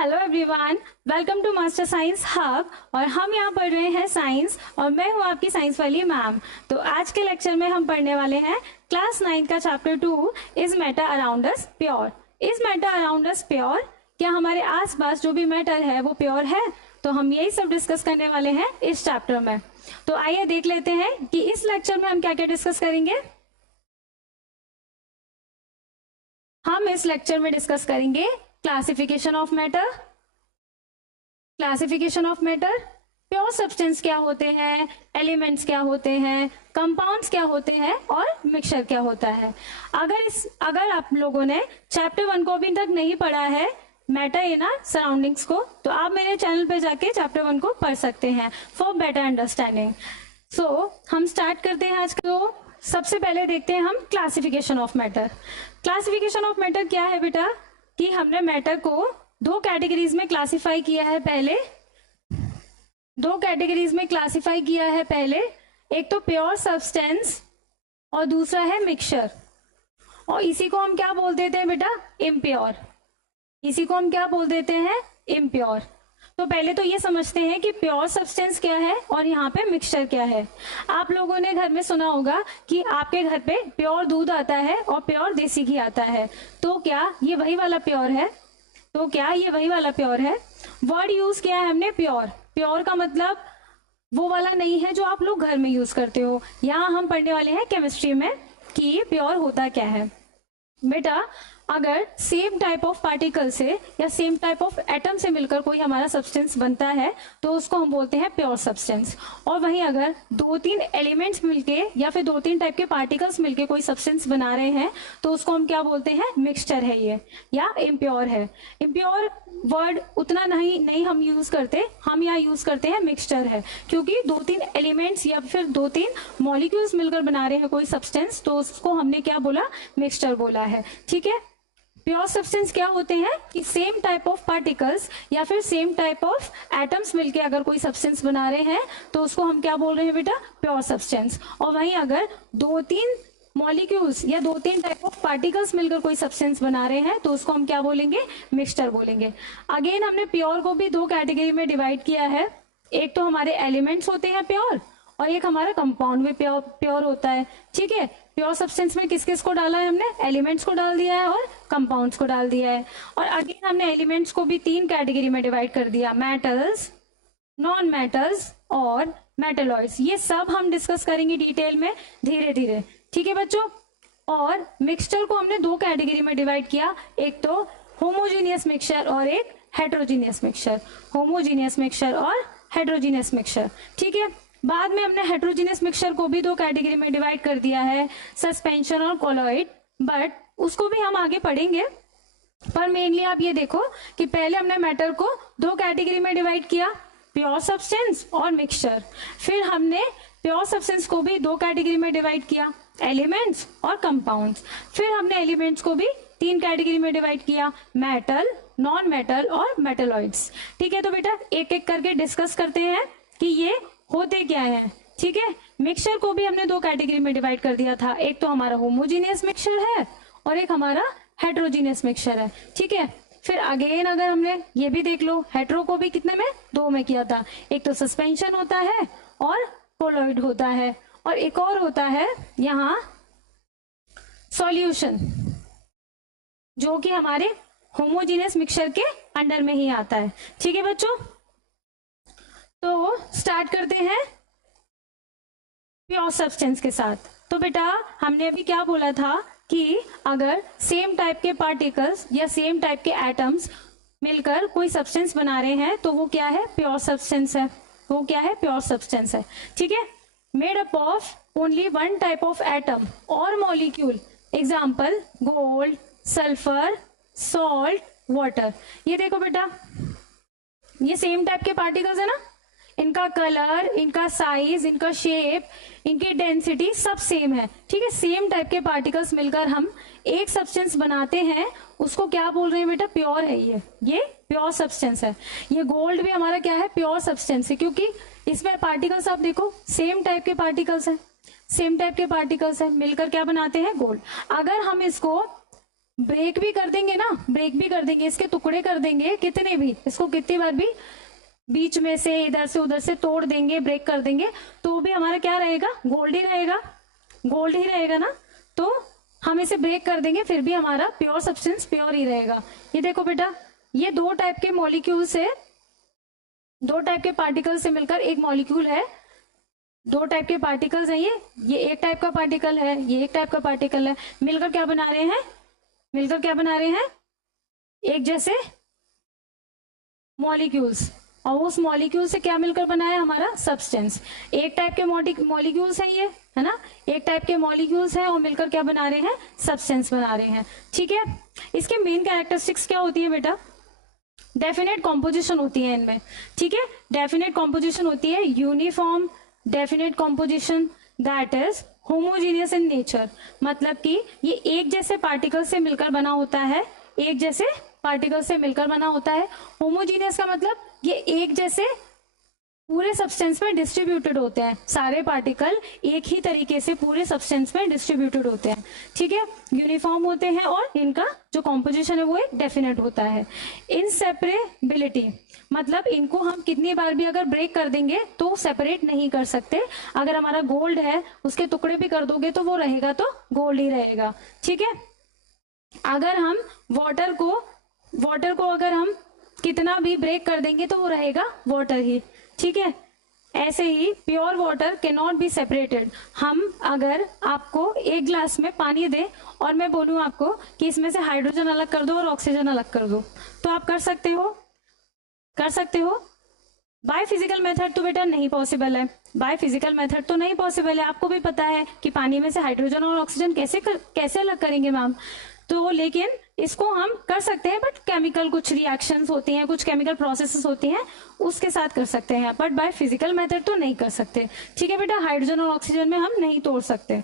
Hello everyone, welcome to master science hub. और हम यहाँ पढ़ रहे हैं साइंस और मैं हूँ आपकी साइंस वाली मैम। तो आज के लेक्चर में हम पढ़ने वाले हैं क्लास 9 का chapter 2 is matter around us pure. Is matter around us pure, क्या हमारे आसपास जो भी मैटर है वो प्योर है? तो हम यही सब डिस्कस करने वाले हैं इस चैप्टर में। तो आइए देख लेते हैं कि इस लेक्चर में हम क्या क्या डिस्कस करेंगे। हम इस लेक्चर में डिस्कस करेंगे classification of matter, pure substance क्या होते हैं, एलिमेंट्स क्या होते हैं, कंपाउंड्स क्या होते हैं और मिक्सचर क्या होता है। अगर आप लोगों ने चैप्टर 1 को अभी तक नहीं पढ़ा है, मैटर इन आवर सराउंडिंग्स को, तो आप मेरे चैनल पे जाके चैप्टर 1 को पढ़ सकते हैं फॉर बेटर अंडरस्टैंडिंग। सो हम स्टार्ट करते हैं आज को। सबसे पहले देखते हैं हम classification of matter. Classification of matter क्या है बेटा, कि हमने मैटर को दो कैटेगरीज में क्लासिफाई किया है। पहले एक तो प्योर सब्सटेंस और दूसरा है मिक्सचर, और इसी को हम क्या बोल देते हैं बेटा, इम्प्योर। तो पहले तो ये समझते हैं कि प्योर सब्सटेंस क्या है और यहाँ पे मिक्सचर क्या है। आप लोगों ने घर में सुना होगा कि आपके घर पे प्योर दूध आता है और प्योर देसी घी आता है, तो क्या ये वही वाला प्योर है? वर्ड यूज किया है हमने प्योर का मतलब वो वाला नहीं है जो आप लोग घर में यूज करते हो। यहाँ हम पढ़ने वाले हैं केमिस्ट्री में कि ये प्योर होता क्या है। बेटा, अगर सेम टाइप ऑफ पार्टिकल से या सेम टाइप ऑफ एटम से मिलकर कोई हमारा सब्सटेंस बनता है तो उसको हम बोलते हैं प्योर सब्सटेंस। और वहीं अगर 2-3 एलिमेंट्स मिलके या फिर 2-3 टाइप के पार्टिकल्स मिलके कोई सब्सटेंस बना रहे हैं तो उसको हम क्या बोलते हैं, मिक्सचर है ये या इम्प्योर है। इम्प्योर वर्ड उतना नहीं हम यूज करते, हम यहाँ यूज करते हैं मिक्सचर है, क्योंकि 2-3 एलिमेंट्स या फिर 2-3 मॉलिक्यूल्स मिलकर बना रहे हैं कोई सब्सटेंस, तो उसको हमने क्या बोला, मिक्सचर बोला है। ठीक है, प्योर सब्सटेंस क्या होते हैं कि सेम टाइप ऑफ पार्टिकल्स या फिर सेम टाइप ऑफ एटम्स मिलके अगर कोई सब्सटेंस बना रहे हैं तो उसको हम क्या बोल रहे हैं बेटा, प्योर सब्सटेंस। और वहीं अगर 2-3 मॉलिक्यूल्स या 2-3 टाइप ऑफ पार्टिकल्स मिलकर कोई सब्सटेंस बना रहे हैं तो उसको हम क्या बोलेंगे, मिक्सचर बोलेंगे। अगेन हमने प्योर को भी 2 कैटेगरी में डिवाइड किया है। एक तो हमारे एलिमेंट्स होते हैं प्योर, और एक हमारा कंपाउंड भी प्योर होता है। ठीक है, प्योर सब्सटेंस में किस किस को डाला है हमने, एलिमेंट्स को डाल दिया है और कंपाउंड्स को डाल दिया है। और अगेन हमने एलिमेंट्स को भी 3 कैटेगरी में डिवाइड कर दिया, मेटल्स, नॉन मेटल्स और मेटलॉइड्स। ये सब हम डिस्कस करेंगे डिटेल में धीरे धीरे। ठीक है बच्चों, और मिक्सचर को हमने 2 कैटेगरी में डिवाइड किया, एक तो होमोजीनियस मिक्सचर और एक हेट्रोजीनियस मिक्सचर। ठीक है, बाद में हमने हेट्रोजीनियस मिक्सचर को भी 2 कैटेगरी में डिवाइड कर दिया है, सस्पेंशन और कोलॉइड, बट उसको भी हम आगे पढ़ेंगे। पर मेनली आप ये देखो कि पहले हमने मैटर को 2 कैटेगरी में डिवाइड किया, प्योर सब्सटेंस और मिक्सचर। फिर हमने प्योर सब्सटेंस को भी 2 कैटेगरी में डिवाइड किया, एलिमेंट्स और कंपाउंड्स। फिर हमने एलिमेंट्स को भी 3 कैटेगरी में डिवाइड किया, मेटल, नॉन मेटल और मेटलॉइड्स। ठीक है, तो बेटा एक एक करके डिस्कस करते हैं कि ये होते क्या है। ठीक है, मिक्सचर को भी हमने 2 कैटेगरी में डिवाइड कर दिया था, एक तो हमारा होमोजीनियस मिक्सचर है और एक हमारा हेट्रोजीनियस मिक्सचर है। ठीक है, फिर अगेन अगर हमने ये भी देख लो, हेट्रो को भी कितने में, 2 में किया था, एक तो सस्पेंशन होता है और कोलॉइड होता है, और एक और होता है यहाँ सॉल्यूशन, जो कि हमारे होमोजीनियस मिक्सचर के अंडर में ही आता है। ठीक है बच्चों, तो स्टार्ट करते हैं प्योर सब्सटेंस के साथ। तो बेटा हमने अभी क्या बोला था कि अगर सेम टाइप के पार्टिकल्स या सेम टाइप के एटम्स मिलकर कोई सब्सटेंस बना रहे हैं तो वो क्या है, प्योर सब्सटेंस है। ठीक है, made up of only 1 type of atom और molecule, example gold, sulphur, salt, water. ये देखो बेटा, ये सेम टाइप के पार्टिकल्स है ना, इनका कलर, इनका साइज, इनका शेप, इनकी डेंसिटी सब सेम है। ठीक है, सेम टाइप के पार्टिकल्स मिलकर हम एक सब्सटेंस बनाते हैं, उसको क्या बोल रहे हैं बेटा, प्योर है ये प्योर सब्सटेंस है। ये गोल्ड भी हमारा क्या है, प्योर सब्सटेंस है, क्योंकि इसमें पार्टिकल्स आप देखो सेम टाइप के पार्टिकल्स हैं, मिलकर क्या बनाते हैं, गोल्ड। अगर हम इसको ब्रेक भी कर देंगे ना, ब्रेक भी कर देंगे, इसके टुकड़े कर देंगे कितने भी, इसको कितनी बार भी बीच में से इधर से उधर से तोड़ देंगे, ब्रेक कर देंगे, तो भी हमारा क्या रहेगा, गोल्ड ही रहेगा, गोल्ड ही रहेगा ना। तो हम इसे ब्रेक कर देंगे फिर भी हमारा प्योर सब्सटेंस प्योर ही रहेगा। ये देखो बेटा, ये दो टाइप के मॉलिक्यूल से, दो टाइप के पार्टिकल से मिलकर एक मॉलिक्यूल है, दो टाइप के पार्टिकल्स हैं ये एक टाइप का पार्टिकल है, ये एक टाइप का पार्टिकल है, मिलकर क्या बना रहे हैं, मिलकर क्या बना रहे हैं, एक जैसे मॉलिक्यूल्स, और उस मॉलिक्यूल से क्या मिलकर बना है हमारा सब्सटेंस। एक टाइप के मॉलिक्यूल्स हैं ये, है ना, एक टाइप के मॉलिक्यूल्स हैं और मिलकर क्या बना रहे हैं, सब्सटेंस बना रहे हैं। ठीक है, इसके मेन कैरेक्टरिस्टिक्स क्या होती है बेटा, डेफिनेट कॉम्पोजिशन होती है इनमें। ठीक है, डेफिनेट कॉम्पोजिशन होती है, uniform definite composition, that is homogeneous in nature, मतलब कि ये एक जैसे पार्टिकल से मिलकर बना होता है, एक जैसे पार्टिकल से मिलकर बना होता है। होमोजीनियस का मतलब ये एक जैसे पूरे सब्सटेंस में डिस्ट्रीब्यूटेड होते हैं, सारे पार्टिकल एक ही तरीके से पूरे सब्सटेंस में डिस्ट्रीब्यूटेड होते हैं। ठीक है, यूनिफॉर्म होते हैं और इनका जो कॉम्पोजिशन है वो एक डेफिनेट होता है। इनसेपरेबिलिटी मतलब इनको हम कितनी बार भी अगर ब्रेक कर देंगे तो सेपरेट नहीं कर सकते। अगर हमारा गोल्ड है उसके टुकड़े भी कर दोगे तो वो रहेगा तो गोल्ड ही रहेगा। ठीक है, अगर हम वाटर को अगर हम कितना भी ब्रेक कर देंगे तो वो रहेगा वाटर ही। ठीक है, ऐसे ही pure water can not be separated. हम अगर आपको एक ग्लास में पानी दे और मैं बोलूं आपको कि इसमें से हाइड्रोजन अलग कर दो और ऑक्सीजन अलग कर दो, तो आप कर सकते हो, कर सकते हो। बाय फिजिकल मेथड तो बेटा नहीं पॉसिबल है, बाय फिजिकल मेथड तो नहीं पॉसिबल है। आपको भी पता है कि पानी में से हाइड्रोजन और ऑक्सीजन कैसे अलग करेंगे मैम, तो लेकिन इसको हम कर सकते हैं, बट केमिकल कुछ रिएक्शंस होती हैं, कुछ केमिकल प्रोसेसेस होती हैं, उसके साथ कर सकते हैं, बट बाय फिजिकल मेथड तो नहीं कर सकते। ठीक है बेटा, हाइड्रोजन और ऑक्सीजन में हम नहीं तोड़ सकते।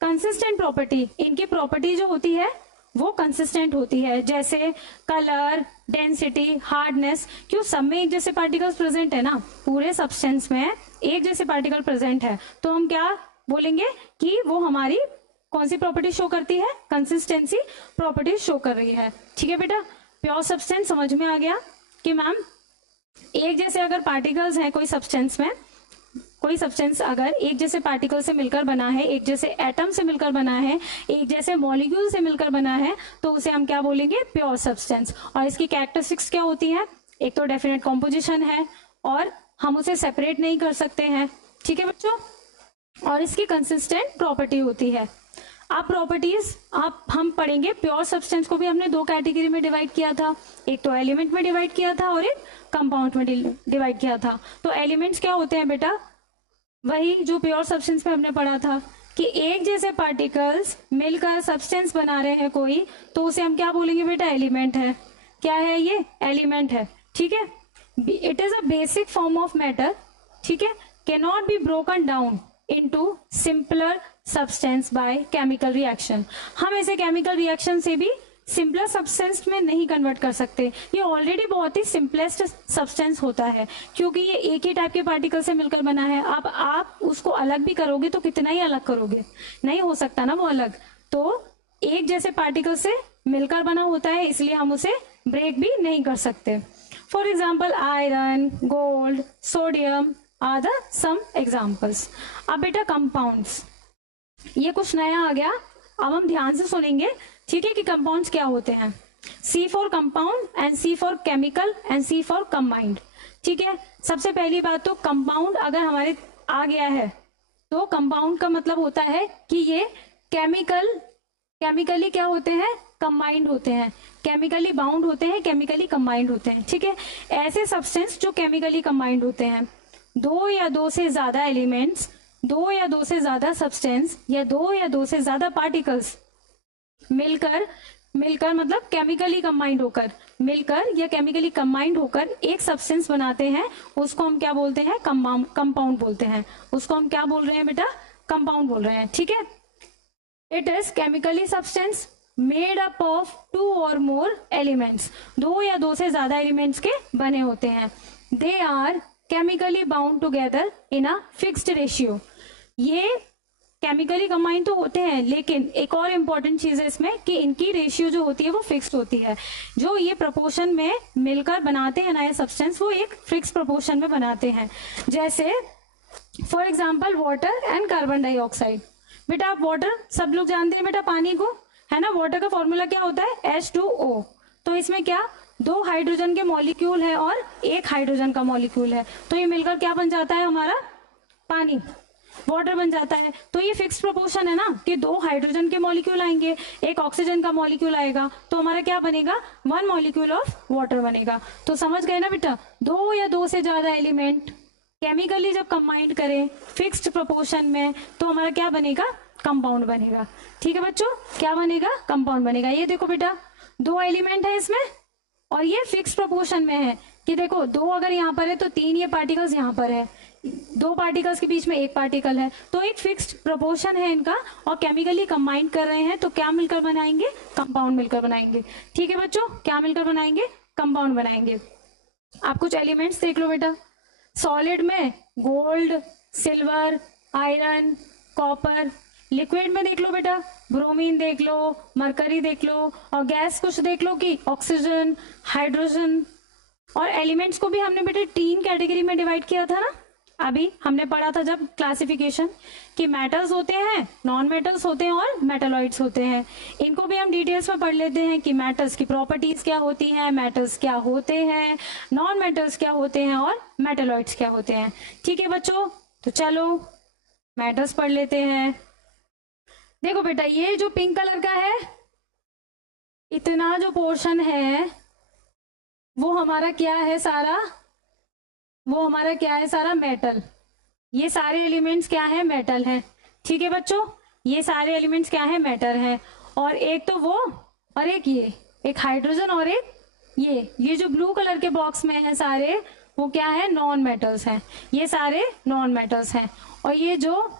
कंसिस्टेंट प्रॉपर्टी, इनकी प्रॉपर्टी जो होती है वो कंसिस्टेंट होती है, जैसे कलर, डेंसिटी, हार्डनेस, क्यों सब में एक जैसे पार्टिकल्स प्रेजेंट है ना, पूरे सब्सटेंस में एक जैसे पार्टिकल प्रेजेंट है, तो हम क्या बोलेंगे कि वो हमारी कौन सी प्रॉपर्टी शो करती है, कंसिस्टेंसी प्रॉपर्टी शो कर रही है। ठीक है बेटा, प्योर सब्सटेंस समझ में आ गया कि मैम एक जैसे अगर पार्टिकल्स हैं कोई सब्सटेंस में, कोई सब्सटेंस अगर एक जैसे पार्टिकल से मिलकर बना है, एक जैसे एटम से मिलकर बना है, एक जैसे मॉलिक्यूल से मिलकर बना है, तो उसे हम क्या बोलेंगे, प्योर सब्सटेंस। और इसकी कैरेक्टरिस्टिक्स क्या होती है, एक तो डेफिनेट कॉम्पोजिशन है और हम उसे सेपरेट नहीं कर सकते हैं। ठीक है बच्चों, और इसकी कंसिस्टेंट प्रॉपर्टी होती है। आप प्रॉपर्टीज हम पढ़ेंगे। प्योर सब्सटेंस को भी हमने दो कैटेगरी में डिवाइड किया था, एक तो एलिमेंट में डिवाइड किया था और एक कंपाउंड में डिवाइड किया था। तो एलिमेंट्स क्या होते हैं बेटा, वही जो प्योर सब्सटेंस में हमने पढ़ा था कि एक जैसे पार्टिकल्स मिलकर सब्सटेंस बना रहे हैं कोई, तो उसे हम क्या बोलेंगे बेटा, एलिमेंट है। क्या है ये, एलिमेंट है। ठीक है, it is a basic form of matter. ठीक है, can not be broken down into simpler substance by chemical reaction. हम ऐसे केमिकल रिएक्शन से भी सिंपलर सब्सटेंस में नहीं कन्वर्ट कर सकते। ये ऑलरेडी बहुत ही सिंपलेस्ट सब्सटेंस होता है, क्योंकि ये एक ही टाइप के पार्टिकल से मिलकर बना है। अब आप उसको अलग भी करोगे तो कितना ही अलग करोगे, नहीं हो सकता ना वो अलग। तो एक जैसे पार्टिकल से मिलकर बना होता है, इसलिए हम उसे ब्रेक भी नहीं कर सकते। For example iron, gold, sodium are the some examples. अब बेटा कंपाउंड्स, ये कुछ नया आ गया, अब हम ध्यान से सुनेंगे। ठीक है, कि कंपाउंड्स क्या होते हैं। C for compound and C for chemical and C for combined. ठीक है, सबसे पहली बात तो कंपाउंड अगर हमारे आ गया है तो कंपाउंड का मतलब होता है कि ये केमिकली क्या होते हैं, कंबाइंड होते हैं, केमिकली बाउंड होते हैं, केमिकली कंबाइंड होते हैं। ठीक है, ऐसे सब्सटेंस जो केमिकली कंबाइंड होते हैं, दो या दो से ज्यादा एलिमेंट्स, दो या दो से ज्यादा सब्सटेंस या दो या दो से ज्यादा पार्टिकल्स मिलकर मतलब केमिकली कंबाइंड होकर, मिलकर या केमिकली कंबाइंड होकर एक सब्सटेंस बनाते हैं, उसको हम क्या बोलते हैं, कंपाउंड बोलते हैं। उसको हम क्या बोल रहे हैं बेटा, कंपाउंड बोल रहे हैं। ठीक है, it is chemically substance made up of 2 और मोर एलिमेंट्स, दो या दो से ज्यादा एलिमेंट्स के बने होते हैं। They are chemically bound together in a fixed ratio. ये केमिकली कंबाइंड तो होते हैं, लेकिन एक और इम्पोर्टेंट चीज है इसमें कि इनकी रेशियो जो होती है वो फिक्स्ड होती है। जो ये प्रपोर्शन में मिलकर बनाते हैं ना ये सब्सटेंस, वो एक फिक्स प्रपोर्शन में बनाते हैं। जैसे for example water and carbon dioxide. बेटा आप वाटर सब लोग जानते हैं बेटा, पानी को, है ना। वाटर का फॉर्मूला क्या होता है, H2O। तो इसमें क्या 2 हाइड्रोजन के मॉलिक्यूल है और 1 हाइड्रोजन का मॉलिक्यूल है, तो ये मिलकर क्या बन जाता है हमारा पानी, वाटर बन जाता है। तो ये फिक्स प्रोपोर्शन है ना कि 2 हाइड्रोजन के मॉलिक्यूल आएंगे, 1 ऑक्सीजन का मॉलिक्यूल आएगा, तो हमारा क्या बनेगा 1 मॉलिक्यूल ऑफ वाटर बनेगा। तो समझ गए ना बेटा, 2 या 2 से ज्यादा एलिमेंट केमिकली जब कंबाइंड करें फिक्स्ड प्रोपोर्शन में तो हमारा क्या बनेगा, कंपाउंड बनेगा। ठीक है बच्चों, क्या बनेगा, कंपाउंड बनेगा। ये देखो बेटा 2 एलिमेंट है इसमें और ये फिक्स प्रोपोर्शन में है कि देखो 2 अगर यहाँ पर है तो 3 ये पार्टिकल्स यहाँ पर है, 2 पार्टिकल्स के बीच में 1 पार्टिकल है, तो एक फिक्स्ड प्रोपोर्शन है इनका और केमिकली कंबाइन कर रहे हैं तो क्या मिलकर बनाएंगे, कंपाउंड मिलकर बनाएंगे। ठीक है बच्चों, क्या मिलकर बनाएंगे, कंपाउंड बनाएंगे। आप कुछ एलिमेंट्स देख लो बेटा, सॉलिड में gold, silver, iron, copper. Liquid में देख लो बेटा, ब्रोमीन देख लो, मरकरी देख लो, और गैस कुछ देख लो कि ऑक्सीजन, हाइड्रोजन। और एलिमेंट्स को भी हमने बेटा 3 कैटेगरी में डिवाइड किया था ना, अभी हमने पढ़ा था जब क्लासिफिकेशन, कि मेटल्स होते हैं, नॉन मेटल्स होते हैं और मेटलॉइड्स होते हैं। इनको भी हम डिटेल्स में पढ़ लेते हैं कि मेटल्स की प्रॉपर्टीज क्या होती हैं, मेटल्स क्या होते हैं, नॉन मेटल्स क्या होते हैं और मेटलॉइड्स क्या होते हैं। ठीक है बच्चों, तो चलो मेटल्स पढ़ लेते हैं। देखो बेटा ये जो पिंक कलर का है, इतना जो पोर्शन है वो हमारा क्या है सारा, वो हमारा क्या है सारा मेटल। ये सारे एलिमेंट्स क्या है, मेटल है। ठीक है बच्चों, ये सारे एलिमेंट्स क्या है, मेटल है। और एक तो वो और एक ये, एक हाइड्रोजन और एक ये जो ब्लू कलर के बॉक्स में है सारे, वो क्या है, नॉन मेटल्स हैं। ये सारे नॉन मेटल्स हैं। और ये जो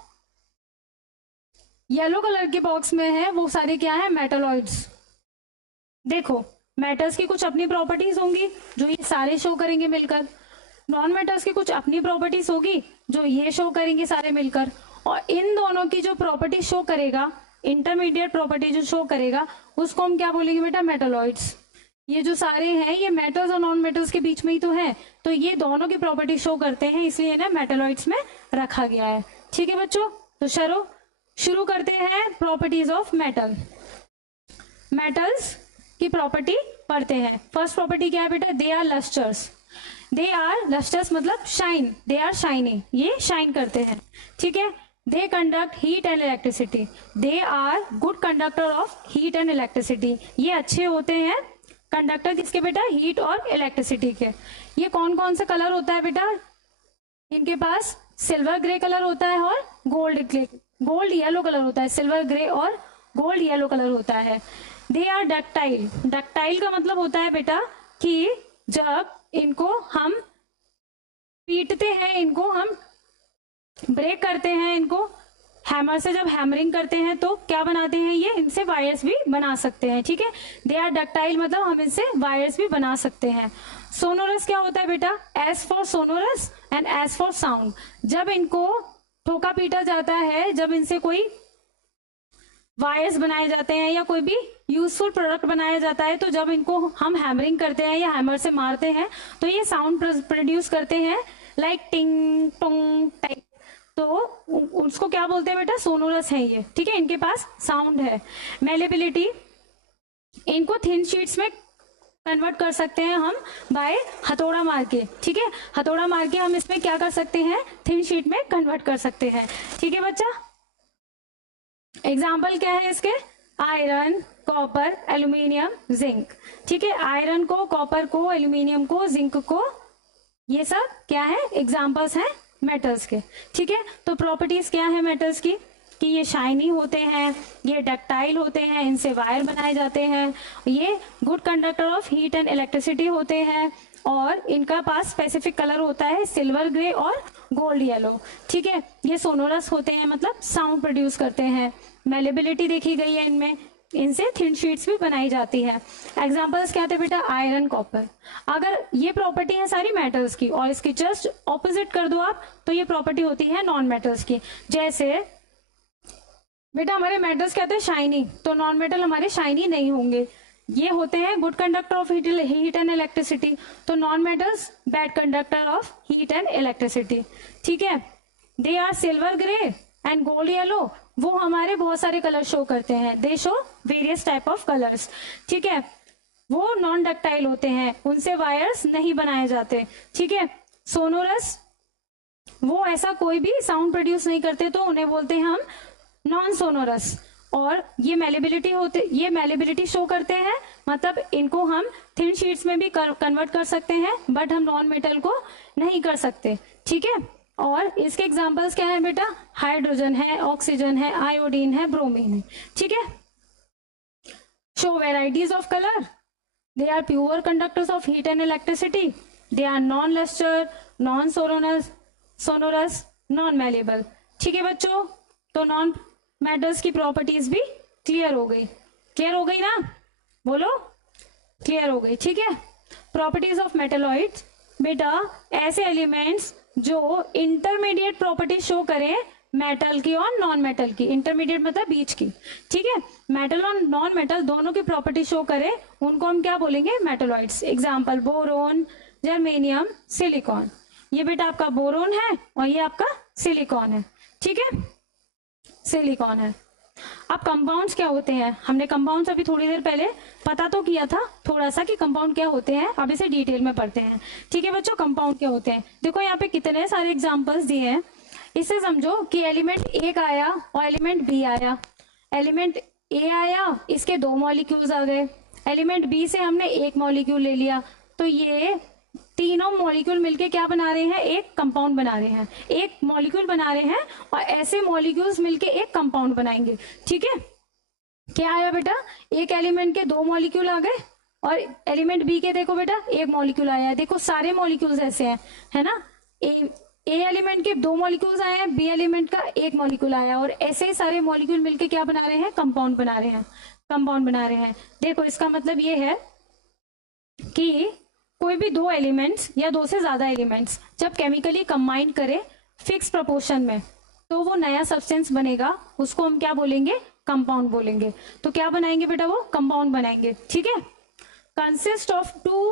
येलो कलर के बॉक्स में है वो सारे क्या है, मेटलॉइड्स। देखो मेटल्स की कुछ अपनी प्रॉपर्टीज होंगी जो ये सारे शो करेंगे मिलकर, नॉन मेटल्स की कुछ अपनी प्रॉपर्टीज होगी जो ये शो करेंगे सारे मिलकर, और इन दोनों की जो प्रॉपर्टी शो करेगा, इंटरमीडिएट प्रॉपर्टी जो शो करेगा, उसको हम क्या बोलेंगे बेटा, मेटलॉइड्स। ये जो सारे हैं ये मेटल्स और नॉन मेटल्स के बीच में ही तो है, तो ये दोनों की प्रॉपर्टी शो करते हैं, इसलिए ना मेटलॉइड्स में रखा गया है। ठीक है बच्चों, तो चलो शुरू करते हैं प्रॉपर्टीज ऑफ मेटल। मेटल्स की प्रॉपर्टी पढ़ते हैं। फर्स्ट प्रॉपर्टी क्या है बेटा, दे आर लस्टर्स। दे आर लस्टर्स मतलब शाइन, दे आर शाइनिंग, ये शाइन करते हैं। ठीक है, they conduct heat and electricity, they are good conductor of heat and electricity, ये अच्छे होते हैं कंडक्टर किसके बेटा, हीट और इलेक्ट्रिसिटी के। ये कौन कौन सा कलर होता है बेटा इनके पास, सिल्वर ग्रे कलर होता है और गोल्ड येलो कलर होता है, सिल्वर ग्रे और गोल्ड येलो कलर होता है। दे आर डक्टाइल, डक्टाइल का मतलब होता है बेटा कि जब इनको हम पीटते हैं, इनको हम ब्रेक करते हैं, इनको हैमर से जब हैमरिंग करते हैं तो क्या बनाते हैं ये, इनसे वायर्स भी बना सकते हैं। ठीक है, दे आर डक्टाइल मतलब हम इनसे वायर्स भी बना सकते हैं। सोनोरस क्या होता है बेटा, S for sonorous and S for sound. जब इनको ठोका पीटा जाता है, जब इनसे कोई वायर्स बनाए जाते हैं या कोई भी यूजफुल प्रोडक्ट बनाया जाता है, तो जब इनको हम हैमरिंग करते हैं या हैमर से मारते हैं तो ये साउंड प्रोड्यूस करते हैं, लाइक टिंग टोंग टाइप, तो उसको क्या बोलते हैं बेटा, सोनोरस है ये। ठीक है, इनके पास साउंड है। मेलेबिलिटी, इनको थिन शीट्स में कन्वर्ट कर सकते हैं हम बाय हथौड़ा मार के। ठीक है, हथौड़ा मार के हम इसमें क्या कर सकते हैं, थिन शीट में कन्वर्ट कर सकते हैं। ठीक है बच्चा, एग्जाम्पल क्या है इसके, आयरन, कॉपर, एल्यूमिनियम, जिंक। ठीक है, आयरन को, कॉपर को, एल्यूमिनियम को, जिंक को, ये सब क्या है, एग्जाम्पल्स हैं मेटल्स के। ठीक है, तो प्रॉपर्टीज क्या है मेटल्स की, कि ये शाइनी होते हैं, ये डक्टाइल होते हैं, इनसे वायर बनाए जाते हैं, ये good conductor of heat and electricity होते हैं, और इनका पास स्पेसिफिक कलर होता है सिल्वर ग्रे और गोल्ड येलो। ठीक है, ये सोनोरस होते हैं मतलब साउंड प्रोड्यूस करते हैं। मेलेबिलिटी देखी गई है इनमें, इनसे थिन शीट्स भी बनाई जाती है। एग्जांपल्स क्या थे बेटा, आयरन, कॉपर। अगर ये प्रॉपर्टी है सारी मेटल्स की और इसकी जस्ट ऑपोजिट कर दो आप, तो ये प्रॉपर्टी होती है नॉन मेटल्स की। जैसे बेटा हमारे मेटल्स क्या होते हैं, शाइनी, तो नॉन मेटल हमारे शाइनी नहीं होंगे। ये होते हैं good conductor of heat and electricity, तो non metals bad conductor of heat and electricity. ठीक है, they are silver grey and gold yellow, वो हमारे बहुत सारे कलर शो करते हैं, they show various type of colours. ठीक है, वो नॉन डक्टाइल होते हैं, उनसे वायर्स नहीं बनाए जाते। ठीक है, सोनोरस, वो ऐसा कोई भी साउंड प्रोड्यूस नहीं करते, तो उन्हें बोलते हैं हम नॉन सोनोरस। और ये मैलेबिलिटी शो करते हैं, मतलब इनको हम थिन शीट्स में भी कन्वर्ट कर सकते हैं, बट हम नॉन मेटल को नहीं कर सकते। ठीक है, और इसके एग्जांपल्स क्या है बेटा, हाइड्रोजन है, ऑक्सीजन है, आयोडीन है, ब्रोमीन है। ठीक है, show varieties of colour, they are pure conductors of heat and electricity, they are non luster, non sonorous, non malleable। ठीक है बच्चों, तो नॉन मेटल्स की प्रॉपर्टीज भी क्लियर हो गई ना, बोलो क्लियर हो गई। ठीक है, प्रॉपर्टीज ऑफ मेटलॉइड्स, बेटा ऐसे एलिमेंट्स जो इंटरमीडिएट प्रॉपर्टी शो करें मेटल की और नॉन मेटल की, इंटरमीडिएट मतलब बीच की। ठीक है, मेटल और नॉन मेटल दोनों की प्रॉपर्टी शो करें, उनको हम क्या बोलेंगे, metalloids. Example boron, germanium, silicon. ये बेटा आपका बोरोन है और ये आपका सिलिकॉन है। ठीक है, सिलिकॉन है। अब कंपाउंड्स क्या होते हैं, हमने कंपाउंड्स अभी थोड़ी देर पहले पता तो किया था थोड़ा सा कि कंपाउंड क्या होते हैं, अब इसे डिटेल में पढ़ते हैं। ठीक है बच्चों, कंपाउंड क्या होते हैं, देखो यहाँ पे कितने सारे एग्जांपल्स दिए हैं। इससे समझो कि एलिमेंट ए का आया और एलिमेंट बी आया, एलिमेंट ए आया, इसके 2 मॉलिक्यूल्स आ गए, एलिमेंट बी से हमने 1 मॉलिक्यूल ले लिया, तो ये तीनों मॉलिक्यूल मिलके क्या बना रहे हैं, एक कंपाउंड बना रहे हैं, एक मॉलिक्यूल बना रहे हैं, और ऐसे मॉलिक्यूल्स मिलके एक कंपाउंड बनाएंगे। ठीक है, क्या आया बेटा, एक एलिमेंट के 2 मॉलिक्यूल आ गए, और एलिमेंट बी के देखो बेटा 1 मॉलिक्यूल आया है। देखो सारे मॉलिक्यूल्स ऐसे हैं, है ना, ए एलिमेंट के 2 मॉलिक्यूल्स आए हैं, बी एलिमेंट का 1 मॉलिक्यूल आया, और ऐसे ही सारे मॉलिक्यूल मिलके क्या बना रहे हैं, कंपाउंड बना रहे हैं। देखो इसका मतलब ये है कि कोई भी 2 एलिमेंट्स या 2 से ज्यादा एलिमेंट्स जब केमिकली कंबाइन करें फिक्स प्रोपोर्शन में, तो वो नया सब्सटेंस बनेगा, उसको हम क्या बोलेंगे, कंपाउंड बोलेंगे। तो क्या बनाएंगे बेटा, वो कंपाउंड बनाएंगे। ठीक है, consist of 2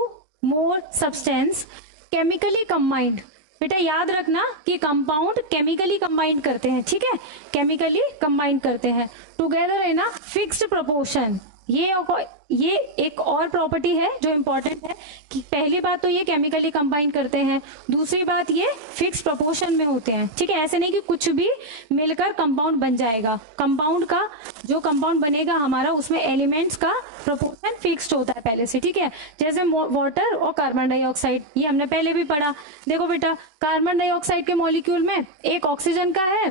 more substance chemically combined. बेटा याद रखना कि कंपाउंड केमिकली कंबाइंड करते हैं। ठीक है, केमिकली कंबाइंड करते हैं together in a fixed proportion. ये एक और प्रॉपर्टी है जो इंपॉर्टेंट है कि पहली बात तो ये केमिकली कंबाइन करते हैं, दूसरी बात ये फिक्स प्रोपोर्शन में होते हैं। ठीक है, ऐसे नहीं कि कुछ भी मिलकर कंपाउंड बन जाएगा, कंपाउंड का जो कंपाउंड बनेगा हमारा, उसमें एलिमेंट्स का प्रोपोर्शन फिक्स्ड होता है पहले से। ठीक है, जैसे वाटर और कार्बन डाइऑक्साइड, ये हमने पहले भी पढ़ा। देखो बेटा, कार्बन डाइऑक्साइड के मॉलिक्यूल में एक ऑक्सीजन का है,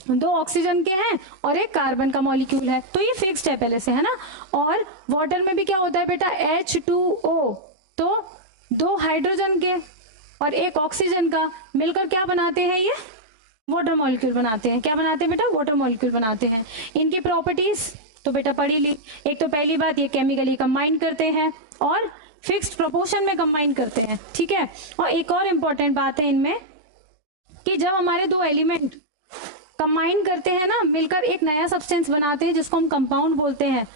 2 ऑक्सीजन के हैं और एक कार्बन का मॉलिक्यूल है, तो ये फिक्स्ड है पहले से, है ना। और वाटर में भी क्या होता है बेटा, H2O, तो 2 हाइड्रोजन के और 1 ऑक्सीजन का मिलकर क्या बनाते हैं, ये वाटर मॉलिक्यूल बनाते हैं। क्या बनाते हैं बेटा, वाटर मॉलिक्यूल बनाते हैं। इनकी प्रॉपर्टीज तो बेटा पढ़ी ली। एक तो पहली बात, ये केमिकली कंबाइन करते हैं और फिक्स्ड प्रोपोर्शन में कंबाइन करते हैं। ठीक है, और एक और इंपॉर्टेंट बात है इनमें कि जब हमारे 2 एलिमेंट कंबाइन करते हैं ना, मिलकर एक नया सब्सटेंस बनाते हैं जिसको हम कंपाउंड बोलते हैं,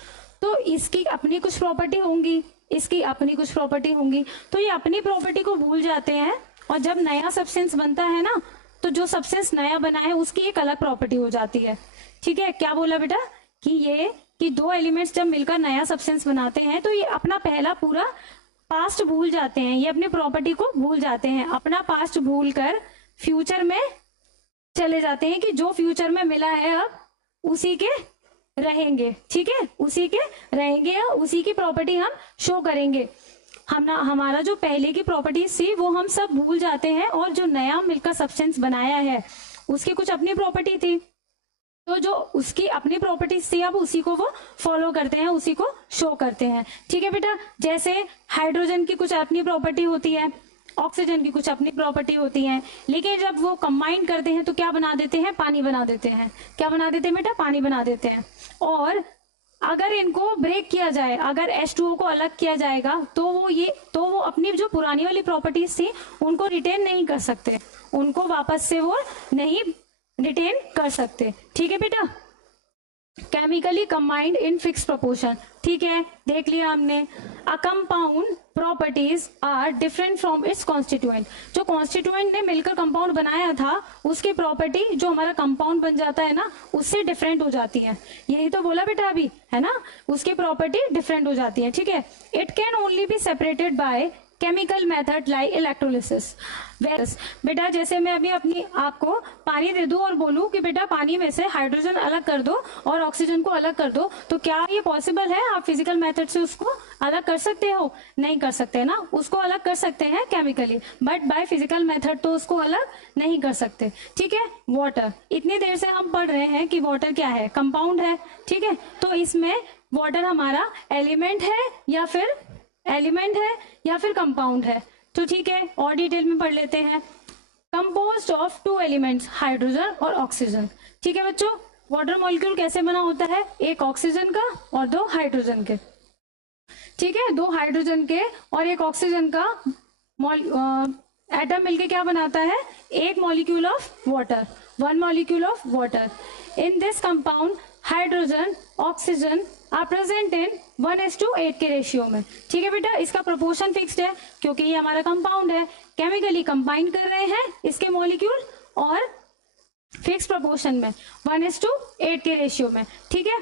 तो इसकी अपनी कुछ प्रॉपर्टी होंगी, इसकी अपनी कुछ प्रॉपर्टी होंगी, तो ये अपनी प्रॉपर्टी को भूल जाते हैं, और जब नया सब्सटेंस बनता है ना, तो जो सब्सटेंस नया बना है उसकी एक अलग प्रॉपर्टी हो जाती है। ठीक है, क्या बोला बेटा कि 2 एलिमेंट्स जब मिलकर नया सब्सटेंस बनाते हैं, तो ये अपना पहला पूरा पास्ट भूल जाते हैं, ये अपनी प्रॉपर्टी को भूल जाते हैं, अपना पास्ट भूल कर फ्यूचर में चले जाते हैं कि जो फ्यूचर में मिला है अब उसी के रहेंगे। ठीक है, उसी के रहेंगे और उसी की प्रॉपर्टी हम शो करेंगे। हमारा जो पहले की प्रॉपर्टी थी वो हम सब भूल जाते हैं, और जो नया मिलकर सब्सटेंस बनाया है उसकी कुछ अपनी प्रॉपर्टी थी, तो जो उसकी अपनी प्रॉपर्टीज थी अब उसी को वो फॉलो करते हैं, उसी को शो करते हैं। ठीक है बेटा, जैसे हाइड्रोजन की कुछ अपनी प्रॉपर्टी होती है, ऑक्सीजन की कुछ अपनी प्रॉपर्टी होती है, लेकिन जब वो कंबाइन करते हैं तो क्या बना देते हैं, पानी बना देते हैं। क्या बना देते हैं बेटा, पानी बना देते हैं। और अगर इनको ब्रेक किया जाए, अगर H2O को अलग किया जाएगा, तो वो अपनी जो पुरानी वाली प्रॉपर्टीज थी उनको रिटेन नहीं कर सकते, उनको वापस से वो नहीं रिटेन कर सकते। ठीक है बेटा, chemically combined in fix proportion, ठीक है, देख लिया हमने। A compound properties are different from its constituent, जो कॉन्स्टिट्यूएंट ने मिलकर कंपाउंड बनाया था उसकी प्रॉपर्टी जो हमारा कंपाउंड बन जाता है ना उससे डिफरेंट हो जाती है। यही तो बोला बेटा अभी, है ना, उसकी प्रॉपर्टी डिफरेंट हो जाती है, ठीक है। It can only be separated by chemical method like electrolysis. बेटा जैसे मैं अभी अपनी आपको पानी दे दूं और बोलूं कि बेटा पानी में से हाइड्रोजन अलग कर दो और ऑक्सीजन को अलग कर दो, तो क्या ये पॉसिबल है? आप फिजिकल मेथड से उसको अलग कर सकते हो? नहीं कर सकते ना, उसको अलग कर सकते हैं chemically, but by physical method तो उसको अलग नहीं कर सकते, ठीक है। वाटर, इतनी देर से हम पढ़ रहे हैं कि वाटर क्या है, कंपाउंड है, ठीक है। तो इसमें वाटर हमारा एलिमेंट है या फिर कंपाउंड है, तो ठीक है, और डिटेल में पढ़ लेते हैं। Composed of two elements, hydrogen और ऑक्सीजन, ठीक है बच्चों। वाटर मॉलिक्यूल कैसे बना होता है? एक ऑक्सीजन का और दो हाइड्रोजन के, ठीक है, दो हाइड्रोजन के और एक ऑक्सीजन का एटम मिलके क्या बनाता है? एक molecule of water, one molecule of water. In this compound hydrogen oxygen are present in 1:8 के रेशियो में, ठीक है बेटा। इसका प्रोपोर्शन फिक्स्ड है क्योंकि ये हमारा कंपाउंड है, केमिकली कंबाइन कर रहे हैं इसके मॉलिक्यूल और फिक्स प्रोपोर्शन में 1:8 के रेशियो में, ठीक है।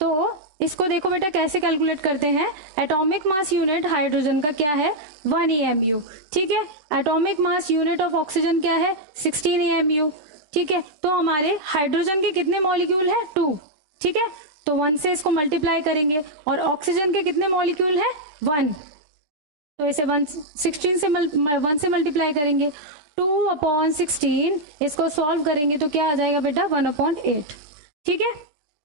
तो इसको देखो बेटा कैसे कैलकुलेट करते हैं। एटॉमिक मास यूनिट हाइड्रोजन का क्या है? 1 EMU, ठीक है। Atomic mass unit of oxygen क्या है? 16 EMU, ठीक है। तो हमारे हाइड्रोजन के कितने मॉलिक्यूल है? 2, ठीक है। तो 1 से इसको मल्टीप्लाई करेंगे और ऑक्सीजन के कितने मॉलिक्यूल है? 1, तो इसे 1 से मल्टीप्लाई करेंगे। 2/16 इसको सॉल्व करेंगे तो क्या आ जाएगा बेटा? 1/8, ठीक है।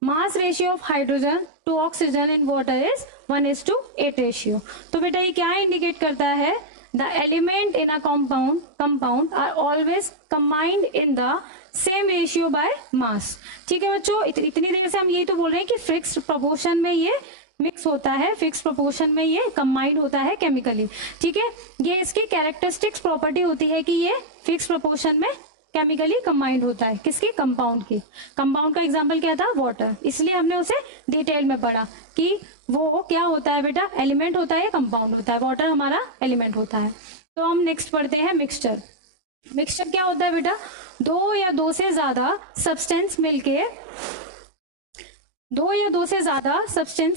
Mass ratio of hydrogen to oxygen in water is 1:8 ratio. तो बेटा ये क्या इंडिकेट करता है? The element in a compound are always combined in the same ratio by mass, ठीक है बच्चों। इतनी देर से हम यही तो बोल रहे हैं कि फिक्स्ड प्रोपोर्शन में ये मिक्स होता है, फिक्स प्रोपोर्शन में ये कंबाइंड होता है केमिकली, ठीक है। ये इसकी कैरेक्टरिस्टिक्स प्रॉपर्टी होती है कि ये फिक्स प्रोपोर्शन में केमिकली कंबाइंड होता है। किसकी? कंपाउंड की। कंपाउंड का एग्जांपल क्या था? वाटर, इसलिए हमने उसे डिटेल में पढ़ा कि वो क्या होता है बेटा, एलिमेंट होता है या कंपाउंड होता है। वाटर हमारा एलिमेंट होता है। तो हम नेक्स्ट पढ़ते हैं मिक्सचर। मिक्सचर क्या होता है बेटा? दो या दो से ज्यादा सब्सटेंस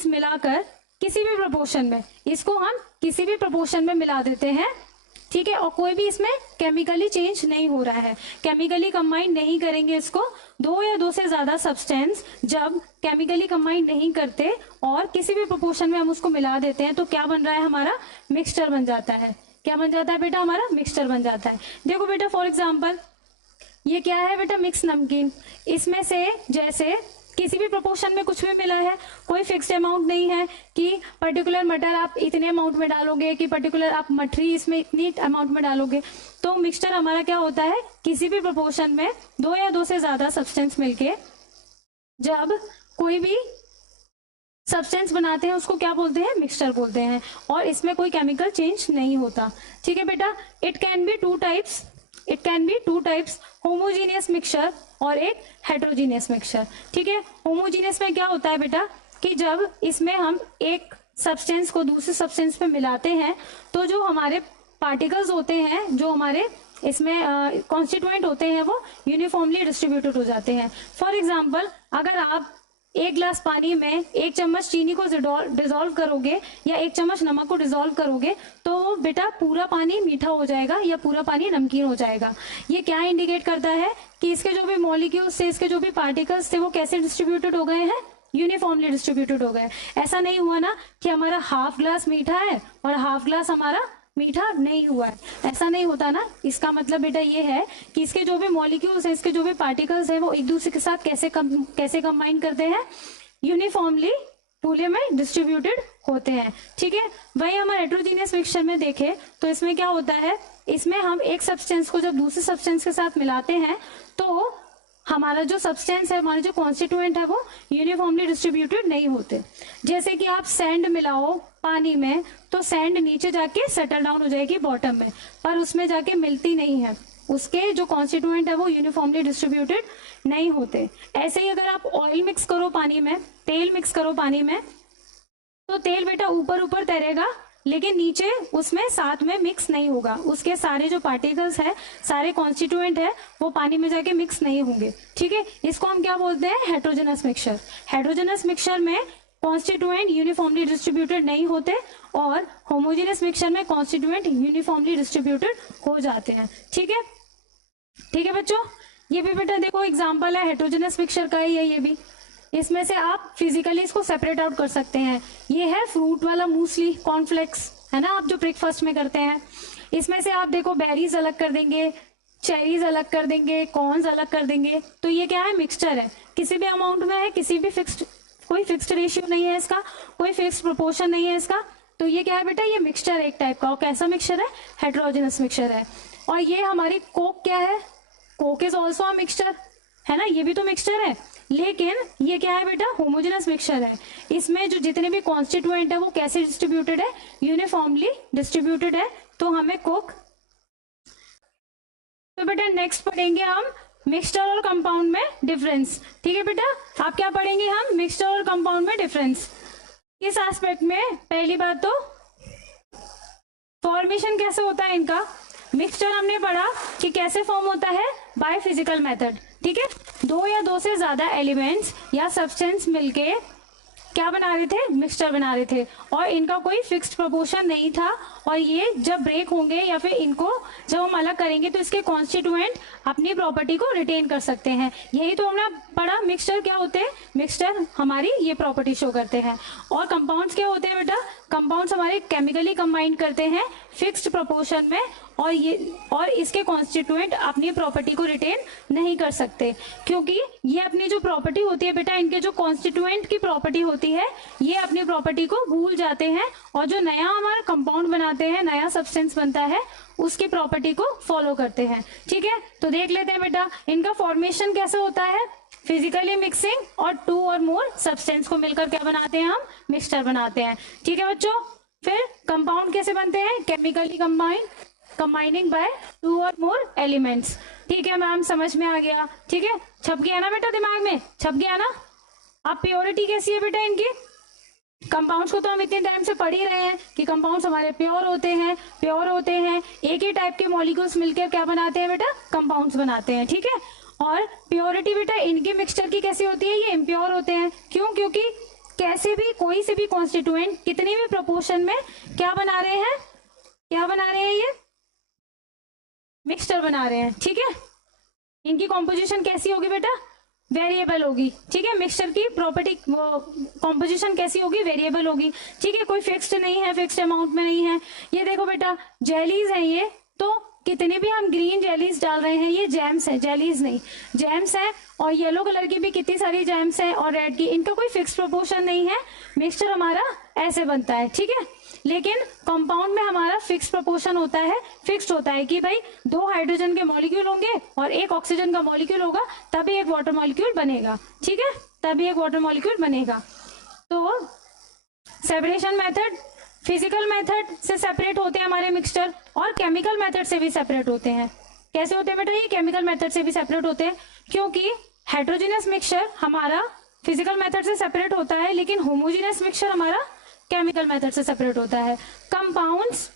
मिलाकर किसी भी प्रोपोर्शन में, इसको हम किसी भी प्रोपोर्शन में मिला देते हैं, ठीक है। और कोई भी इसमें केमिकली चेंज नहीं हो रहा है, केमिकली कंबाइन नहीं करेंगे इसको। दो या दो से ज्यादा सब्सटेंस जब केमिकली कंबाइन नहीं करते और किसी भी प्रोपोर्शन में हम उसको मिला देते हैं तो क्या बन रहा है? हमारा मिक्सचर बन जाता है। क्या बन जाता है बेटा? हमारा मिक्सचर बन जाता है। देखो बेटा फॉर एग्जाम्पल ये क्या है बेटा? मिक्स नमकीन। इसमें से जैसे किसी भी प्रोपोर्शन में कुछ भी मिला है, कोई फिक्स्ड अमाउंट नहीं है कि पर्टिकुलर मटर आप इतने अमाउंट में डालोगे कि पर्टिकुलर आप मठरी इसमें इतनी अमाउंट में डालोगे। तो मिक्सचर हमारा क्या होता है? किसी भी प्रोपोर्शन में दो या दो से ज्यादा सब्सटेंस मिलके जब कोई भी सब्सटेंस बनाते हैं उसको क्या बोलते हैं? मिक्सचर बोलते हैं। और इसमें कोई केमिकल चेंज नहीं होता, ठीक है बेटा। It can B two types homogeneous mixture और एक हेट्रोजीनियस मिक्सचर, ठीक है। होमोजीनियस में क्या होता है बेटा कि जब इसमें हम एक सब्सटेंस को दूसरे सब्सटेंस में मिलाते हैं तो जो हमारे पार्टिकल्स होते हैं, जो हमारे इसमें कॉन्स्टिट्यूएंट होते हैं, वो यूनिफॉर्मली डिस्ट्रीब्यूटेड हो जाते हैं। फॉर एग्जाम्पल अगर आप एक ग्लास पानी में एक चम्मच चीनी को डिजोल्व करोगे या एक चम्मच नमक को डिजोल्व करोगे तो बेटा पूरा पानी मीठा हो जाएगा या पूरा पानी नमकीन हो जाएगा। ये क्या इंडिकेट करता है कि इसके जो भी मॉलिक्यूल्स थे, इसके जो भी पार्टिकल्स थे, वो कैसे डिस्ट्रीब्यूटेड हो गए हैं? यूनिफॉर्मली डिस्ट्रीब्यूटेड हो गए। ऐसा नहीं हुआ ना कि हमारा हाफ ग्लास मीठा है और हाफ ग्लास हमारा मीठा नहीं हुआ है, ऐसा नहीं होता ना। इसका मतलब बेटा ये है कि इसके जो भी मॉलिक्यूल्स हैं, इसके जो भी पार्टिकल्स हैं, वो एक दूसरे के साथ कैसे कंबाइन करते हैं? यूनिफॉर्मली पूरे में डिस्ट्रीब्यूटेड होते हैं, ठीक है। वही हमारे हेट्रोजीनियस मिक्सचर में देखें तो इसमें क्या होता है? इसमें हम एक सब्सटेंस को जब दूसरे सब्सटेंस के साथ मिलाते हैं तो हमारा जो सब्सटेंस है, हमारे जो कॉन्स्टिट्यूएंट है वो यूनिफॉर्मली डिस्ट्रीब्यूटेड नहीं होते। जैसे कि आप सैंड मिलाओ पानी में तो सैंड नीचे जाके सेटल डाउन हो जाएगी बॉटम में, पर उसमें जाके मिलती नहीं है, उसके जो कॉन्स्टिट्यूएंट है वो यूनिफॉर्मली डिस्ट्रीब्यूटेड नहीं होते। ऐसे ही अगर आप ऑयल मिक्स करो पानी में, तेल मिक्स करो पानी में, तो तेल बेटा ऊपर ऊपर तैरेगा लेकिन नीचे उसमें साथ में मिक्स नहीं होगा, उसके सारे जो पार्टिकल्स है, सारे कॉन्स्टिट्यूएंट है वो पानी में जाके मिक्स नहीं होंगे। ठीक है, इसको हम क्या बोलते हैं? Heterogeneous mixture. हेट्रोजेनस मिक्सचर में कॉन्स्टिट्यूएंट यूनिफॉर्मली डिस्ट्रीब्यूटेड नहीं होते और होमोजेनस मिक्सचर में कॉन्स्टिट्यूएंट यूनिफॉर्मली डिस्ट्रीब्यूटेड हो जाते हैं। ठीक है, ठीक है बच्चों, ये भी बेटा देखो एग्जाम्पल है हेट्रोजेनस मिक्सचर का ही है ये भी। इसमें से आप फिजिकली इसको सेपरेट आउट कर सकते हैं। ये है फ्रूट वाला मूसली, कॉर्नफ्लेक्स, है ना, आप जो ब्रेकफास्ट में करते हैं। इसमें से आप देखो बेरीज अलग कर देंगे, चेरीज अलग कर देंगे, कॉर्न्स अलग कर देंगे, तो ये क्या है? मिक्सचर है, किसी भी अमाउंट में है, किसी भी कोई फिक्स्ड रेशियो नहीं है इसका, कोई फिक्स्ड प्रोपोर्शन नहीं है इसका। तो ये क्या है बेटा? ये मिक्सचर एक टाइप का। और कैसा मिक्सचर है? हेट्रोजेनस मिक्सचर है। और ये हमारी कोक क्या है? Coke is also a mixture, है ना, ये भी तो मिक्सचर है, लेकिन ये क्या है बेटा? होमोजेनस मिक्सचर है। इसमें जो जितने भी कॉन्स्टिट्यूएंट है वो कैसे डिस्ट्रीब्यूटेड है? यूनिफॉर्मली डिस्ट्रीब्यूटेड है, तो हमें कोक। तो बेटा नेक्स्ट पढ़ेंगे हम मिक्सचर और कंपाउंड में डिफरेंस। ठीक है बेटा, आप क्या पढ़ेंगे? हम मिक्सचर और कंपाउंड में डिफरेंस। किस एस्पेक्ट में? पहली बात तो फॉर्मेशन कैसे होता है इनका। मिक्सचर हमने पढ़ा कि कैसे फॉर्म होता है, बाय फिजिकल मेथड। ठीक है, दो या दो से ज्यादा एलिमेंट्स या सब्सटेंस मिलके क्या बना रहे थे? मिक्सचर बना रहे थे, और इनका कोई फिक्स्ड प्रोपोर्शन नहीं था। और ये जब ब्रेक होंगे या फिर इनको जब हम अलग करेंगे तो इसके कॉन्स्टिट्यूएंट अपनी प्रॉपर्टी को रिटेन कर सकते हैं। यही तो हमने पढ़ा। मिक्सचर क्या होते हैं? मिक्सचर हमारी ये प्रॉपर्टी शो करते हैं। और कंपाउंड्स क्या होते हैं बेटा? कंपाउंड्स हमारे केमिकली कंबाइन करते हैं फिक्स्ड प्रोपोर्शन में, और इसके कॉन्स्टिट्यूएंट अपनी प्रॉपर्टी को रिटेन नहीं कर सकते, क्योंकि ये अपनी जो प्रॉपर्टी होती है बेटा, इनके जो कॉन्स्टिट्यूएंट की प्रॉपर्टी होती है, ये अपनी प्रॉपर्टी को भूल जाते हैं, और जो नया हमारा कंपाउंड बनाते हैं, नया सब्सटेंस बनता है, उसकी प्रॉपर्टी को फॉलो करते हैं। ठीक है, तो देख लेते हैं बेटा इनका फॉर्मेशन कैसे होता है। फिजिकली मिक्सिंग और टू और मोर सब्सटेंस को मिलकर क्या बनाते हैं? हम मिक्सचर बनाते हैं। ठीक है बच्चों, फिर कंपाउंड कैसे बनते हैं? केमिकली कंबाइनिंग बाय टू और मोर एलिमेंट्स। ठीक है मैम, समझ में आ गया। ठीक है, छप गया ना बेटा, दिमाग में छप गया ना। अब प्योरिटी कैसी है बेटा इनकी? कंपाउंड्स को तो हम इतने टाइम से पढ़ ही रहे हैं कि कंपाउंड्स हमारे प्योर होते हैं, एक ही टाइप के मॉलिक्यूल्स मिलकर क्या बनाते हैं बेटा? कंपाउंड्स बनाते हैं। ठीक है, और प्योरिटी बेटा इनके मिक्सचर की कैसी होती है? ये इम्प्योर होते हैं। क्यों? क्योंकि कैसे भी कोई से भी कॉन्स्टिट्यूएंट कितनी भी प्रोपोर्शन में क्या बना रहे हैं? ये मिक्सचर बना रहे हैं। ठीक है, इनकी कॉम्पोजिशन कैसी होगी बेटा? वेरिएबल होगी। ठीक है, मिक्सचर की प्रॉपर्टी कॉम्पोजिशन कैसी होगी? वेरिएबल होगी। ठीक है, कोई फिक्स्ड नहीं है, फिक्स्ड अमाउंट में नहीं है। ये देखो बेटा जेलीज है, ये तो कितने भी हम ग्रीन जेलीज डाल रहे हैं, ये जैम्स है, जेलीज नहीं, जैम्स है। और येलो कलर की भी कितनी सारी जैम्स है, और रेड की, इनका कोई फिक्स प्रोपोर्शन नहीं है। मिक्सचर हमारा ऐसे बनता है। ठीक है, लेकिन कंपाउंड में हमारा फिक्स प्रोपोर्शन होता है, फिक्स्ड होता है कि भाई 2 हाइड्रोजन के मॉलिक्यूल होंगे और 1 ऑक्सीजन का मॉलिक्यूल होगा, तभी एक वाटर मॉलिक्यूल बनेगा। ठीक है, तभी एक वाटर मॉलिक्यूल बनेगा। तो सेपरेशन मेथड, फिजिकल मेथड से सेपरेट होते हैं हमारे मिक्सचर, और केमिकल मेथड से भी सेपरेट होते हैं। कैसे होते हैं बेटा? ये केमिकल मेथड से भी सेपरेट होते हैं, क्योंकि हेट्रोजेनस मिक्सचर हमारा फिजिकल मेथड से सेपरेट होता है, लेकिन होमोजेनस मिक्सचर हमारा केमिकल मेथड से सेपरेट होता है। कंपाउंड्स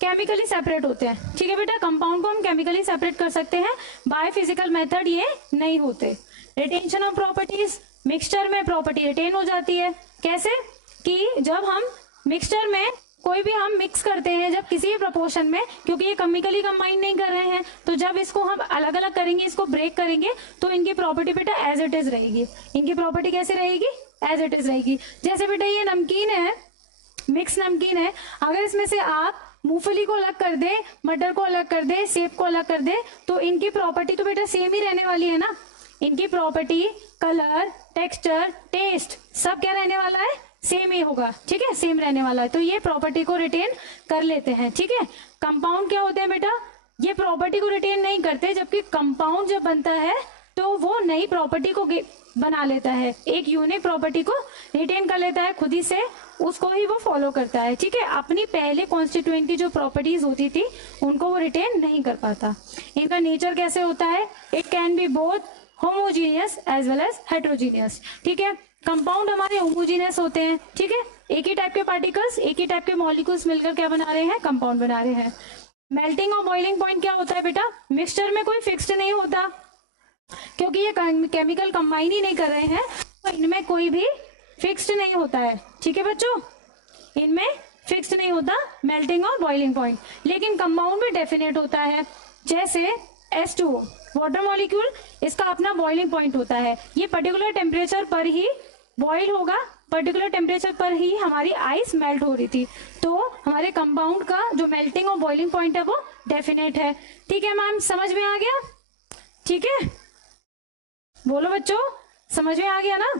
केमिकली सेपरेट होते हैं। ठीक है बेटा, कंपाउंड को हम केमिकली सेपरेट कर सकते हैं, बाय फिजिकल मेथड ये नहीं होते। रिटेंशन ऑफ प्रॉपर्टीज, मिक्सचर में प्रॉपर्टी रिटेन हो जाती है। कैसे? कि जब हम मिक्सचर में कोई भी हम मिक्स करते हैं, जब किसी भी प्रोपोर्शन में, क्योंकि ये केमिकली कंबाइन नहीं कर रहे हैं, तो जब इसको हम अलग अलग करेंगे, इसको ब्रेक करेंगे, तो इनकी प्रॉपर्टी बेटा एज इट इज रहेगी। इनकी प्रॉपर्टी कैसे रहेगी? एज इट इज रहेगी। जैसे बेटा ये नमकीन है, मिक्स नमकीन है, अगर इसमें से आप मूंगफली को अलग कर दे, मटर को अलग कर दे, सेब को अलग कर दे, तो इनकी प्रॉपर्टी तो बेटा सेम ही रहने वाली है ना। इनकी प्रॉपर्टी, कलर, टेक्सचर, टेस्ट सब क्या रहने वाला है? सेम ही होगा। ठीक है, सेम रहने वाला है, तो ये प्रॉपर्टी को रिटेन कर लेते हैं। ठीक है, कंपाउंड क्या होते हैं बेटा? ये प्रॉपर्टी को रिटेन नहीं करते, जबकि कंपाउंड जब बनता है तो वो नई प्रॉपर्टी को बना लेता है, एक यूनिक प्रॉपर्टी को रिटेन कर लेता है खुद ही से, उसको ही वो फॉलो करता है। ठीक है, अपनी पहले कॉन्स्टिट्यूएंट की जो प्रॉपर्टीज होती थी उनको वो रिटेन नहीं कर पाता। इनका नेचर कैसे होता है? It can be both homogeneous as well as heterogeneous. ठीक है, कंपाउंड हमारे होमोजीनियस होते हैं। ठीक है, एक ही टाइप के पार्टिकल्स, एक ही टाइप के मॉलिक्यूल्स मिलकर क्या बना रहे हैं? कंपाउंड बना रहे हैं। मेल्टिंग और बॉइलिंग पॉइंट क्या होता है बेटा? मिक्सचर में कोई फिक्स्ड नहीं होता, क्योंकि ये केमिकल कंबाइन ही नहीं कर रहे हैं, तो इनमें कोई भी फिक्स्ड नहीं होता है। ठीक है बच्चों, इनमें फिक्स्ड नहीं होता मेल्टिंग और बॉइलिंग पॉइंट, लेकिन कंपाउंड में डेफिनेट होता है। जैसे H2O वाटर मॉलिक्यूल, इसका अपना बॉइलिंग पॉइंट होता है, ये पर्टिकुलर टेम्परेचर पर ही बॉइल होगा, पर्टिकुलर टेम्परेचर पर ही हमारी आइस मेल्ट हो रही थी, तो हमारे कंपाउंड का जो मेल्टिंग और बॉइलिंग पॉइंट है वो डेफिनेट है। ठीक है मैम, समझ में आ गया? ठीक है, बोलो बच्चों, समझ में आ गया ना?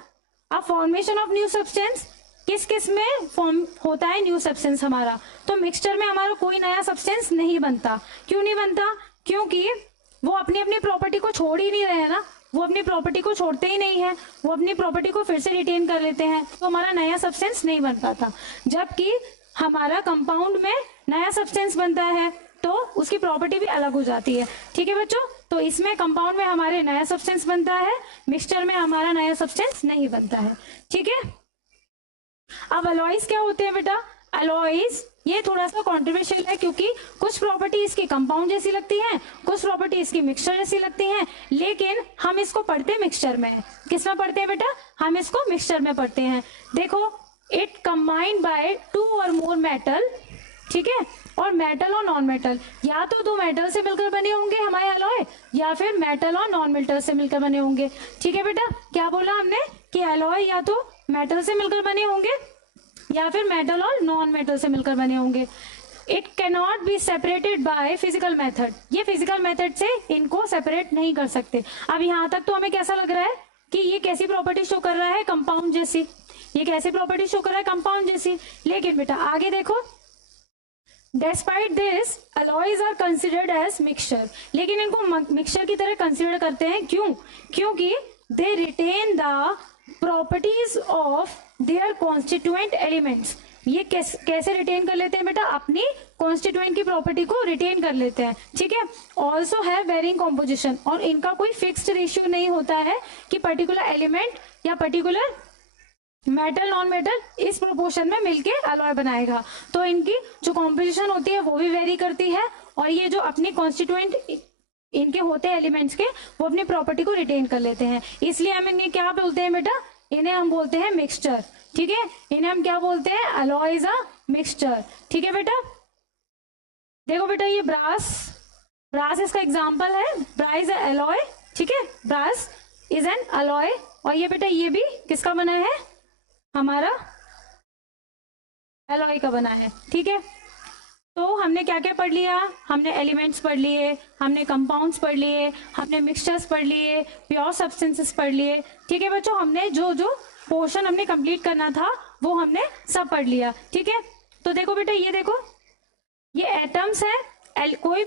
अब फॉर्मेशन ऑफ न्यू सब्सटेंस, किस किस में फॉर्म होता है न्यू सब्सटेंस हमारा? तो मिक्सचर में हमारा कोई नया सब्सटेंस नहीं बनता। क्यों नहीं बनता? क्योंकि वो अपनी अपनी प्रॉपर्टी को छोड़ ही नहीं रहे हैं ना, वो अपनी प्रॉपर्टी को छोड़ते ही नहीं है, वो अपनी प्रॉपर्टी को फिर से रिटेन कर लेते हैं, तो हमारा नया सब्सटेंस नहीं बन पाता। जबकि हमारा कंपाउंड में नया सब्सटेंस बनता है तो उसकी प्रॉपर्टी भी अलग हो जाती है। ठीक है बच्चों, तो इसमें कंपाउंड में हमारे नया सब्सटेंस बनता है, मिक्सचर में हमारा नया सब्सटेंस नहीं बनता है। ठीक है, अब अलॉयज क्या होते हैं बेटा? अलॉयज ये थोड़ा सा कॉन्ट्रोवर्शियल है, क्योंकि कुछ प्रॉपर्टी इसकी कंपाउंड जैसी लगती है, कुछ प्रॉपर्टी इसकी मिक्सचर जैसी लगती हैं, लेकिन हम इसको पढ़ते मिक्सचर में। किस में पढ़ते हैं बेटा? हम इसको मिक्सचर में पढ़ते हैं। देखो, इट कंबाइंड बाय 2 और मोर मेटल। ठीक है, और मेटल और नॉन मेटल, या तो 2 मेटल से मिलकर बने होंगे हमारे अलॉय, या फिर मेटल और नॉन मेटल से मिलकर बने होंगे। ठीक है बेटा, क्या बोला हमने कि अलॉय या तो मेटल से मिलकर बने होंगे या फिर मेटल और नॉन मेटल से मिलकर बने होंगे। It cannot be separated by physical method, ये फिजिकल मेथड से इनको सेपरेट नहीं कर सकते। अब यहाँ तक तो हमें कैसा लग रहा है कि ये कैसी प्रॉपर्टी शो कर रहा है? कंपाउंड जैसी। ये कैसी प्रॉपर्टी शो कर रहा है? कंपाउंड जैसी। लेकिन बेटा आगे देखो, despite this alloys are considered as mixture, लेकिन इनको मिक्सचर की तरह कंसिडर करते हैं। क्यों? क्योंकि they retain the properties of their constituent elements. ये कैसे रिटेन कर लेते हैं बेटा? अपनी कॉन्स्टिट्यूएंट की प्रॉपर्टी को रिटेन कर लेते हैं। ठीक है, ऑल्सो है वेरिंग कॉम्पोजिशन, और इनका कोई फिक्स्ड रेशियो नहीं होता है कि पर्टिकुलर एलिमेंट या पर्टिकुलर मेटल नॉन मेटल इस प्रोपोर्शन में मिलके अलॉय बनाएगा। तो इनकी जो कॉम्पोजिशन होती है वो भी वेरी करती है, और ये जो अपनी कॉन्स्टिट्यूएंट इनके होते हैं एलिमेंट्स के, वो अपनी प्रॉपर्टी को रिटेन कर लेते हैं। इसलिए हम इन्हें क्या बोलते हैं बेटा? इन्हें हम बोलते हैं मिक्सचर। ठीक है, इन्हें हम क्या बोलते हैं? Alloy is a mixture. ठीक है बेटा, देखो बेटा ये ब्रास इसका एग्जाम्पल है, ब्रास इज अलॉय। ठीक है, ब्रास इज एन अलॉय। और ये बेटा ये भी किसका बना है? हमारा अलॉय का बना है। ठीक है, तो हमने क्या क्या पढ़ लिया? हमने एलिमेंट्स पढ़ लिए, हमने कंपाउंड्स पढ़ लिए, हमने मिक्सचर्स पढ़ लिए, प्योर सब्सटेंसेस पढ़ लिए। ठीक है बच्चों, हमने जो जो पोर्शन हमने कंप्लीट करना था वो हमने सब पढ़ लिया। ठीक है, तो देखो बेटा ये देखो, ये एटम्स है, कोई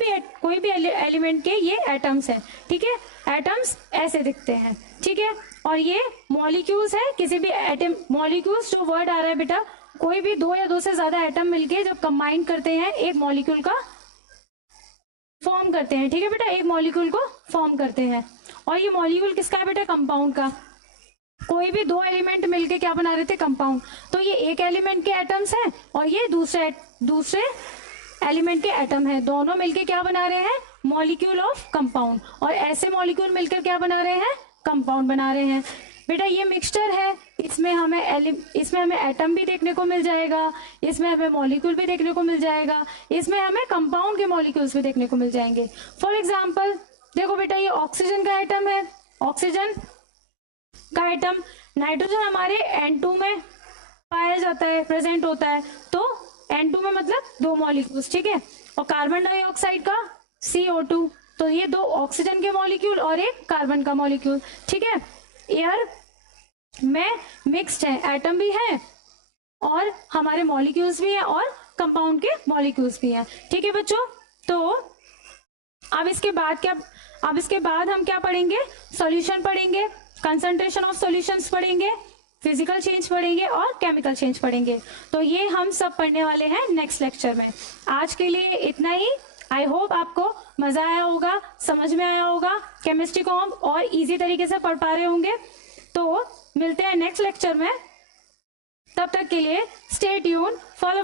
भी एलिमेंट के ये एटम्स है। ठीक है, एटम्स ऐसे दिखते हैं। ठीक है, और ये मॉलिक्यूल्स है, किसी भी एटम मॉलिक्यूल्स जो वर्ड आ रहा है बेटा, कोई भी 2 या 2 से ज्यादा एटम मिलके जब कंबाइन करते हैं एक मॉलिक्यूल का फॉर्म करते हैं। ठीक है बेटा, एक मॉलिक्यूल को फॉर्म करते हैं, और ये मॉलिक्यूल किसका है बेटा? कंपाउंड का। कोई भी 2 एलिमेंट मिलके क्या बना रहे थे? कंपाउंड। तो ये एक एलिमेंट के एटम्स हैं और ये दूसरे एलिमेंट के एटम है, दोनों मिलके क्या बना रहे हैं? Molecule of compound. और ऐसे मॉलिक्यूल मिलकर क्या बना रहे हैं? कंपाउंड बना रहे हैं। बेटा ये मिक्सचर है, इसमें हमें एटम भी देखने को मिल जाएगा, इसमें हमें मॉलिक्यूल भी देखने को मिल जाएगा, इसमें हमें कंपाउंड के मॉलिक्यूल्स भी देखने को मिल जाएंगे। फॉर एग्जाम्पल देखो बेटा, ये ऑक्सीजन का एटम है, ऑक्सीजन का एटम। नाइट्रोजन हमारे N2 में पाया जाता है, प्रेजेंट होता है, तो N2 में मतलब 2 मॉलिक्यूल्स। ठीक है, और कार्बन डाइऑक्साइड का CO2, तो ये 2 ऑक्सीजन के मॉलिक्यूल और एक कार्बन का मॉलिक्यूल। ठीक है, एयर में मिक्स्ड है, एटम भी है और हमारे मॉलिक्यूल्स भी हैं और कंपाउंड के मॉलिक्यूल्स भी हैं। ठीक है बच्चों, तो अब इसके बाद हम क्या पढ़ेंगे? सॉल्यूशन पढ़ेंगे, कंसंट्रेशन ऑफ सॉल्यूशंस पढ़ेंगे, फिजिकल चेंज पढ़ेंगे और केमिकल चेंज पढ़ेंगे। तो ये हम सब पढ़ने वाले हैं नेक्स्ट लेक्चर में। आज के लिए इतना ही। आई होप आपको मजा आया होगा, समझ में आया होगा, केमिस्ट्री को हम और इजी तरीके से पढ़ पा रहे होंगे। तो मिलते हैं नेक्स्ट लेक्चर में, तब तक के लिए स्टे ट्यून, फॉलो